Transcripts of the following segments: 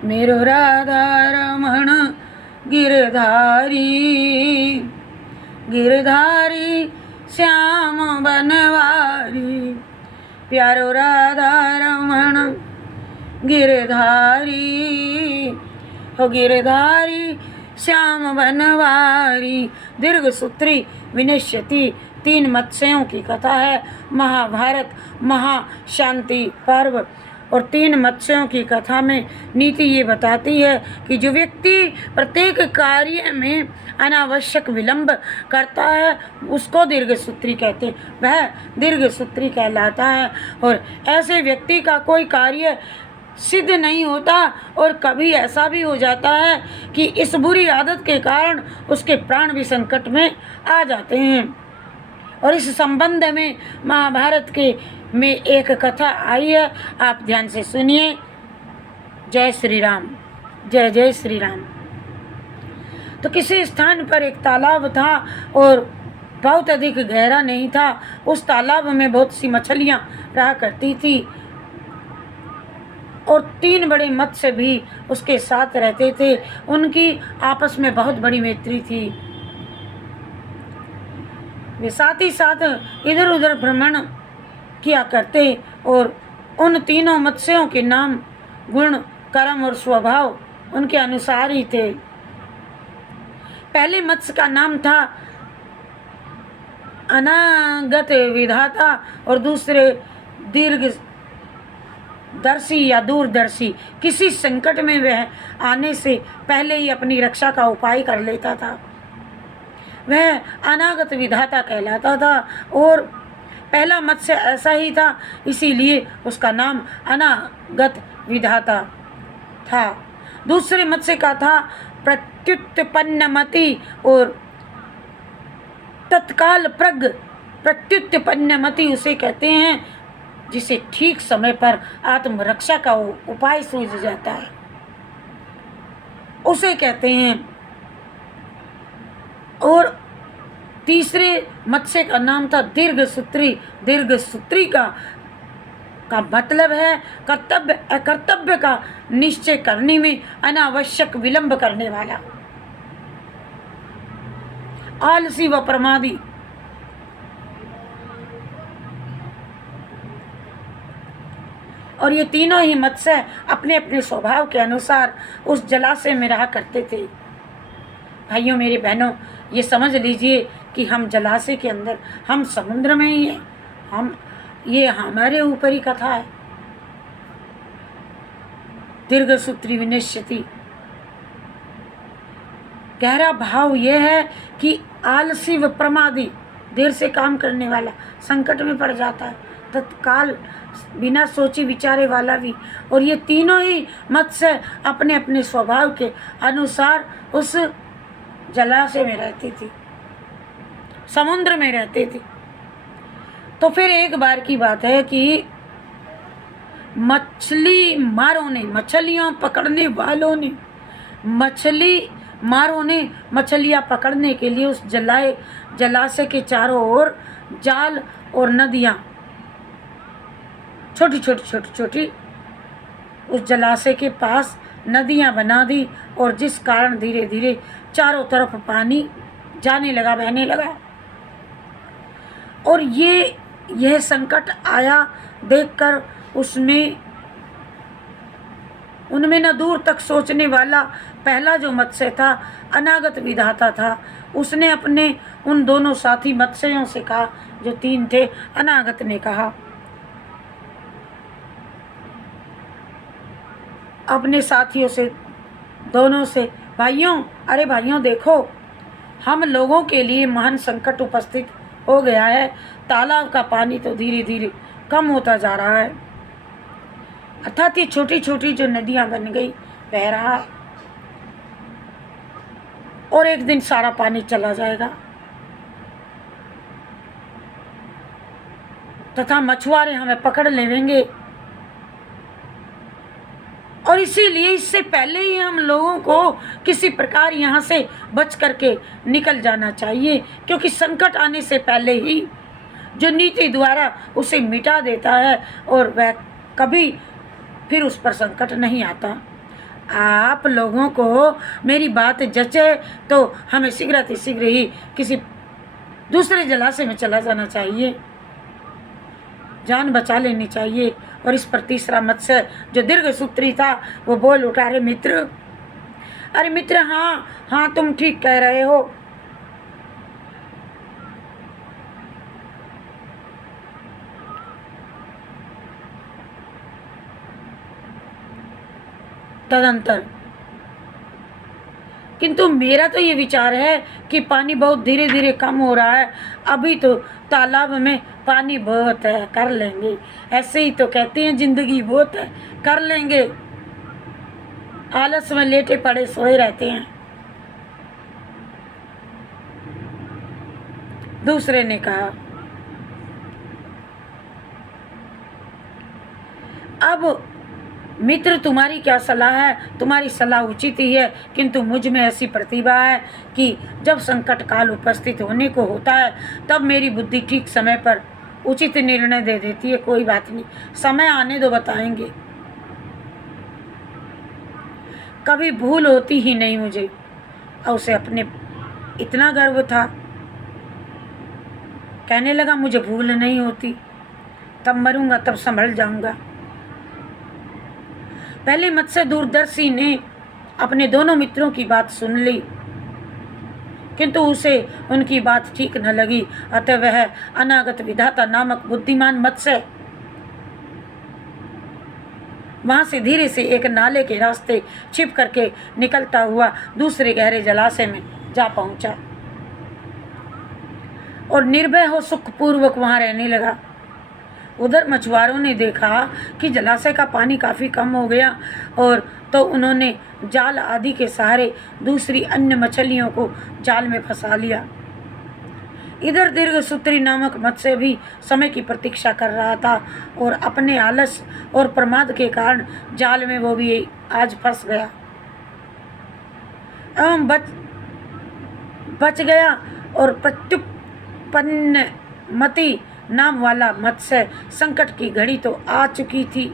मेरो राधा रमण गिरधारी, गिरधारी श्याम बनवारी, प्यारो राधा रमण गिरधारी, हो गिरधारी श्याम बनवारी। दीर्घ सूत्री विनश्यति 3 मत्स्यों की कथा है। महाभारत महाशांति पर्व और 3 मत्स्यों की कथा में नीति ये बताती है कि जो व्यक्ति प्रत्येक कार्य में अनावश्यक विलंब करता है उसको दीर्घसूत्री कहते हैं, वह दीर्घसूत्री कहलाता है। और ऐसे व्यक्ति का कोई कार्य सिद्ध नहीं होता और कभी ऐसा भी हो जाता है कि इस बुरी आदत के कारण उसके प्राण भी संकट में आ जाते हैं। और इस संबंध में महाभारत के में एक कथा आई है, आप ध्यान से सुनिए। जय श्री राम, जय जय श्री राम। तो किसी स्थान पर एक तालाब था और बहुत अधिक गहरा नहीं था। उस तालाब में बहुत सी मछलियां रहा करती थी और 3 बड़े मत्स्य भी उसके साथ रहते थे। उनकी आपस में बहुत बड़ी मैत्री थी। वे साथ ही साथ इधर उधर भ्रमण किया करते और उन तीनों मत्स्यों के नाम, गुण, कर्म और स्वभाव उनके अनुसार ही थे। पहले मत्स्य का नाम था अनागत विधाता और दूसरे दीर्घ दर्शी या दूरदर्शी। किसी संकट में वह आने से पहले ही अपनी रक्षा का उपाय कर लेता था, वह अनागत विधाता कहलाता था। और पहला मत्स्य ऐसा ही था, इसीलिए उसका नाम अनागत विधाता था। दूसरे मत्स्य का था प्रत्युत्पन्नमति और तत्काल प्रज्ञ। प्रत्युत्पन्नमति उसे कहते हैं जिसे ठीक समय पर आत्मरक्षा का उपाय सूझ जाता है, उसे कहते हैं। और तीसरे मत्स्य का नाम था दीर्घसूत्री। दीर्घसूत्री का मतलब है कर्तव्य अकर्तव्य का निश्चय करने में अनावश्यक विलंब करने वाला, आलसी व प्रमादी। और ये तीनों ही मत्स्य अपने अपने स्वभाव के अनुसार उस जलाशय में रहा करते थे। भाइयों मेरे बहनों, ये समझ लीजिए कि हम जलाशय के अंदर, हम समुद्र में ही हैं, ये हमारे ऊपर ही कथा है। दीर्घसूत्री विनश्यति, गहरा भाव यह है कि आलसी व प्रमादी, देर से काम करने वाला संकट में पड़ जाता है, तत्काल बिना सोचे विचारे वाला भी। और ये तीनों ही मत्स्य अपने अपने स्वभाव के अनुसार उस जलाशय में रहती थी, समुद्र में रहते थे। तो फिर एक बार की बात है कि मछली मारों ने, मछलियां पकड़ने वालों ने, मछली मारों ने मछलियां पकड़ने के लिए उस जलाशय के चारों ओर जाल और नदियां, छोटी छोटी छोटी छोटी उस जलाशय के पास नदियां बना दी। और जिस कारण धीरे धीरे चारों तरफ पानी जाने लगा, बहने लगा। और यह संकट आया देखकर उनमें न दूर तक सोचने वाला पहला जो मत्स्य था, अनागत विधाता था, उसने अपने उन दोनों साथी मत्स्यों से कहा, जो 3 थे। अनागत ने कहा अपने साथियों से, दोनों से, भाइयों, अरे भाइयों देखो, हम लोगों के लिए महान संकट उपस्थित हो गया है। तालाब का पानी तो धीरे धीरे कम होता जा रहा है, अर्थात ये छोटी छोटी जो नदियां बन गई, बह रहा है और एक दिन सारा पानी चला जाएगा। तथा मछुआरे हमें पकड़ लेंगे और इसीलिए इससे पहले ही हम लोगों को किसी प्रकार यहाँ से बच करके निकल जाना चाहिए, क्योंकि संकट आने से पहले ही जो नीति द्वारा उसे मिटा देता है और वह कभी फिर उस पर संकट नहीं आता। आप लोगों को मेरी बात जचे तो हमें शीघ्र ही किसी दूसरे जलाशय में चला जाना चाहिए, जान बचा लेनी चाहिए। और इस पर तीसरा मत्स्य जो दीर्घ सूत्री था वो बोल उठा, अरे मित्र, अरे मित्र, हाँ हाँ तुम ठीक कह रहे हो। तदंतर किंतु मेरा तो ये विचार है कि पानी बहुत धीरे धीरे कम हो रहा है, अभी तो तालाब में पानी बहुत है, कर लेंगे। ऐसे ही तो कहते हैं जिंदगी बहुत है, कर लेंगे। आलस में लेटे पड़े सोए रहते हैं। दूसरे ने कहा, अब मित्र तुम्हारी क्या सलाह है? तुम्हारी सलाह उचित ही है, किंतु मुझ में ऐसी प्रतिभा है कि जब संकट काल उपस्थित होने को होता है तब मेरी बुद्धि ठीक समय पर उचित निर्णय दे देती है। कोई बात नहीं, समय आने दो, बताएंगे। कभी भूल होती ही नहीं मुझे। और उसे अपने इतना गर्व था, कहने लगा मुझे भूल नहीं होती, तब मरूंगा तब संभल जाऊंगा। पहले मत्स्य दूरदर्शी ने अपने दोनों मित्रों की बात सुन ली, किंतु उसे उनकी बात ठीक न लगी। अतः वह अनागत विधाता नामक बुद्धिमान मत्स्य वहां से धीरे से एक नाले के रास्ते छिप करके निकलता हुआ दूसरे गहरे जलाशय में जा पहुंचा और निर्भय हो सुखपूर्वक वहां रहने लगा। उधर मछुआरों ने देखा कि जलाशय का पानी काफ़ी कम हो गया और तो उन्होंने जाल आदि के सहारे दूसरी अन्य मछलियों को जाल में फंसा लिया। इधर दीर्घसूत्री नामक मत्स्य भी समय की प्रतीक्षा कर रहा था और अपने आलस और प्रमाद के कारण जाल में वो भी आज फंस गया एवं बच गया। और प्रत्युत्पन्न मति नाम वाला मत्स्य संकट की घड़ी तो आ चुकी थी,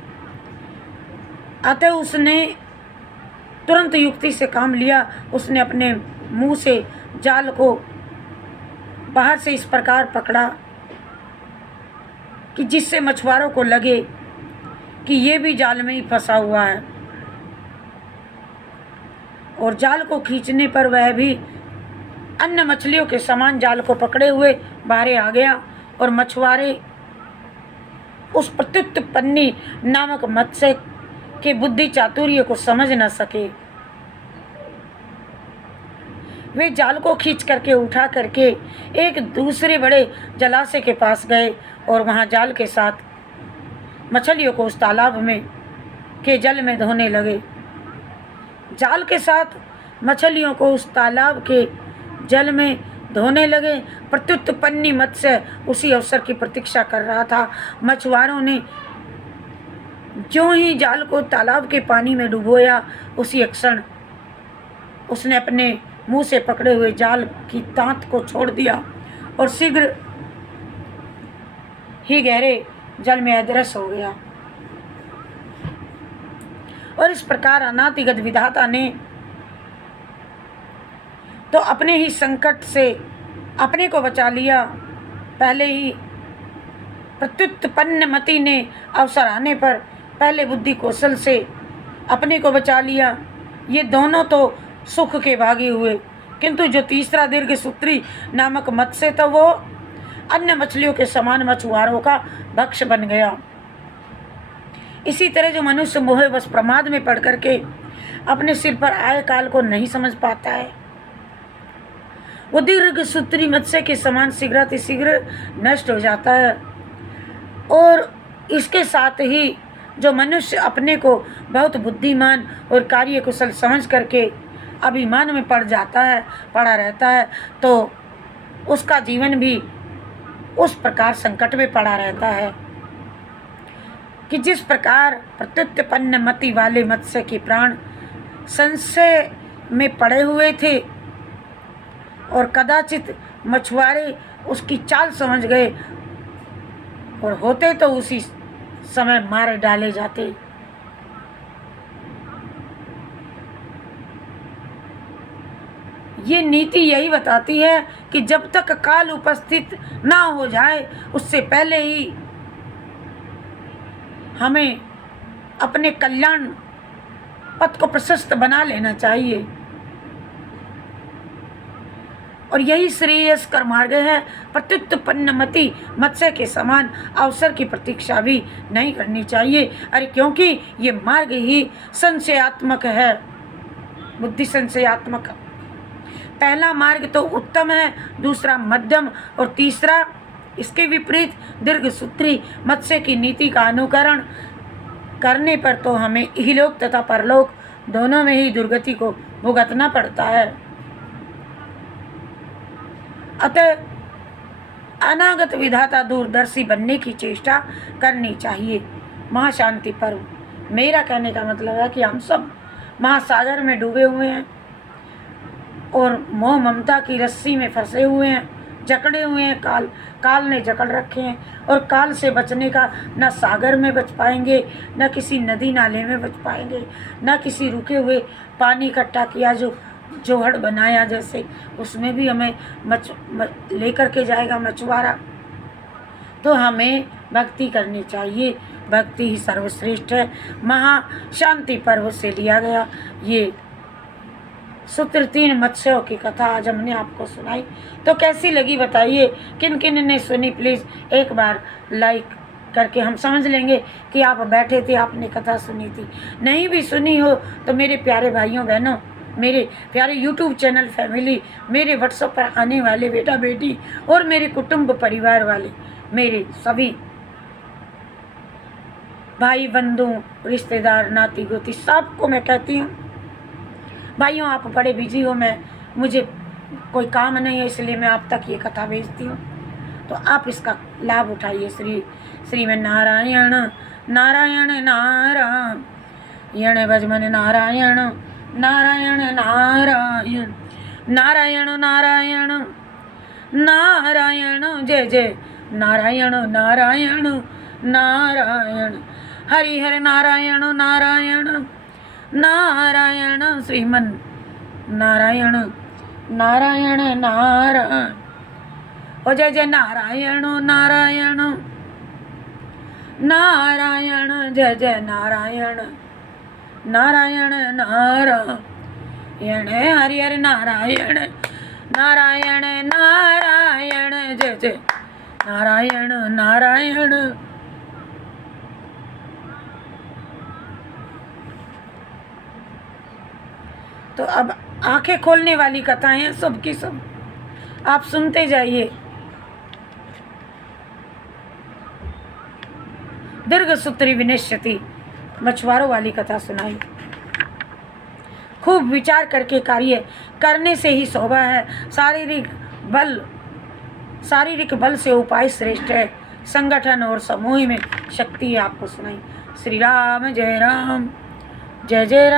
अतः उसने तुरंत युक्ति से काम लिया। उसने अपने मुंह से जाल को बाहर से इस प्रकार पकड़ा कि जिससे मछुआरों को लगे कि ये भी जाल में ही फंसा हुआ है, और जाल को खींचने पर वह भी अन्य मछलियों के समान जाल को पकड़े हुए बाहर आ गया और मछुआरे उस प्रत्युत्पन्नी नामक मत्स्य के बुद्धि चातुर्य को समझ न सके। वे जाल को खींच करके उठा करके एक दूसरे बड़े जलाशय के पास गए और वहां जाल के साथ मछलियों को उस तालाब में के जल में धोने लगे। जाल के साथ मछलियों को उस तालाब के जल में धोने लगे। प्रत्युत्पन्नी मत्स्य उसी अवसर की प्रतीक्षा कर रहा था। मछुआरों ने जो ही जाल को तालाब के पानी में डुबोया, उसी क्षण उसने अपने मुंह से पकड़े हुए जाल की तांत को छोड़ दिया और शीघ्र ही गहरे जल में अदृश्य हो गया। और इस प्रकार अनादिगत विधाता ने तो अपने ही संकट से अपने को बचा लिया। पहले ही प्रत्युत्पन्न मति ने अवसर आने पर पहले बुद्धि कौशल से अपने को बचा लिया। ये दोनों तो सुख के भागी हुए, किंतु जो तीसरा दीर्घसूत्री नामक मत्स्य था वो अन्य मछलियों के समान मछुआरों का भक्ष बन गया। इसी तरह जो मनुष्य मोहवश प्रमाद में पड़ करके अपने सिर पर आए काल को नहीं समझ पाता है, वो दीर्घसूत्री मत्स्य के समान शीघ्र नष्ट हो जाता है। और इसके साथ ही जो मनुष्य अपने को बहुत बुद्धिमान और कार्यकुशल समझ करके अभिमान में पड़ा रहता है, तो उसका जीवन भी उस प्रकार संकट में पड़ा रहता है कि जिस प्रकार प्रत्युत्पन्न मति वाले मत्स्य के प्राण संशय में पड़े हुए थे और कदाचित मछुआरे उसकी चाल समझ गए और होते तो उसी समय मार डाले जाते। ये नीति यही बताती है कि जब तक काल उपस्थित ना हो जाए उससे पहले ही हमें अपने कल्याण पथ को प्रशस्त बना लेना चाहिए। और यही श्रेयस्कर मार्ग है। प्रत्युत्पन्नमति मत्स्य के समान अवसर की प्रतीक्षा भी नहीं करनी चाहिए। अरे क्योंकि ये मार्ग ही संशयात्मक है, बुद्धि संशयात्मक। पहला मार्ग तो उत्तम है, दूसरा मध्यम और तीसरा इसके विपरीत दीर्घसूत्री मत्स्य की नीति का अनुकरण करने पर तो हमें इहलोक तथा परलोक दोनों में ही दुर्गति को भुगतना पड़ता है। अतः अनागत विधाता दूरदर्शी बनने की चेष्टा करनी चाहिए। महाशांति पर्व मेरा कहने का मतलब है कि हम सब महासागर में डूबे हुए हैं और मोह ममता की रस्सी में फंसे हुए हैं, जकड़े हुए हैं। काल ने जकड़ रखे हैं और काल से बचने का न सागर में बच पाएंगे, न किसी नदी नाले में बच पाएंगे, न किसी रुके हुए पानी इकट्ठा किया जो जोहड़ बनाया जैसे उसमें भी हमें लेकर के जाएगा मछुआरा। तो हमें भक्ति करनी चाहिए, भक्ति ही सर्वश्रेष्ठ है। महाशांति पर्व से लिया गया ये सूत्र 3 मत्स्यों की कथा आज हमने आपको सुनाई। तो कैसी लगी बताइए, किन किन ने सुनी प्लीज़ एक बार लाइक करके हम समझ लेंगे कि आप बैठे थे, आपने कथा सुनी थी। नहीं भी सुनी हो तो मेरे प्यारे भाइयों बहनों, मेरे प्यारे YouTube चैनल फैमिली, मेरे व्हाट्सएप पर आने वाले बेटा बेटी और मेरे कुटुंब परिवार वाले, मेरे सभी भाई बंधु रिश्तेदार नाती गोती सबको मैं कहती हूँ, भाइयों आप बड़े बिजी हो, मुझे कोई काम नहीं है इसलिए मैं आप तक ये कथा भेजती हूँ। तो आप इसका लाभ उठाइए। श्रीमन नारायण नारायण नारायण भजमन नारायण नारायण नारायण नारायण नारायण नारायण जय जय नारायण नारायण नारायण हरि हर नारायण नारायण नारायण श्रीमन नारायण नारायण नारायण ओ जय जय नारायण नारायण नारायण जय जय नारायण नारायण नारायण हरि हरि नारायण नारायण नारायण जय जय नारायण नारायण। तो अब आंखें खोलने वाली कथाएं हैं सब की सब, आप सुनते जाइए। दीर्घसूत्री विनश्यति मछुआरों वाली कथा सुनाई। खूब विचार करके कार्य करने से ही शोभा है। शारीरिक बल से उपाय श्रेष्ठ है। संगठन और समूह में शक्ति है। आपको सुनाई। श्री राम जय राम, जय जय राम।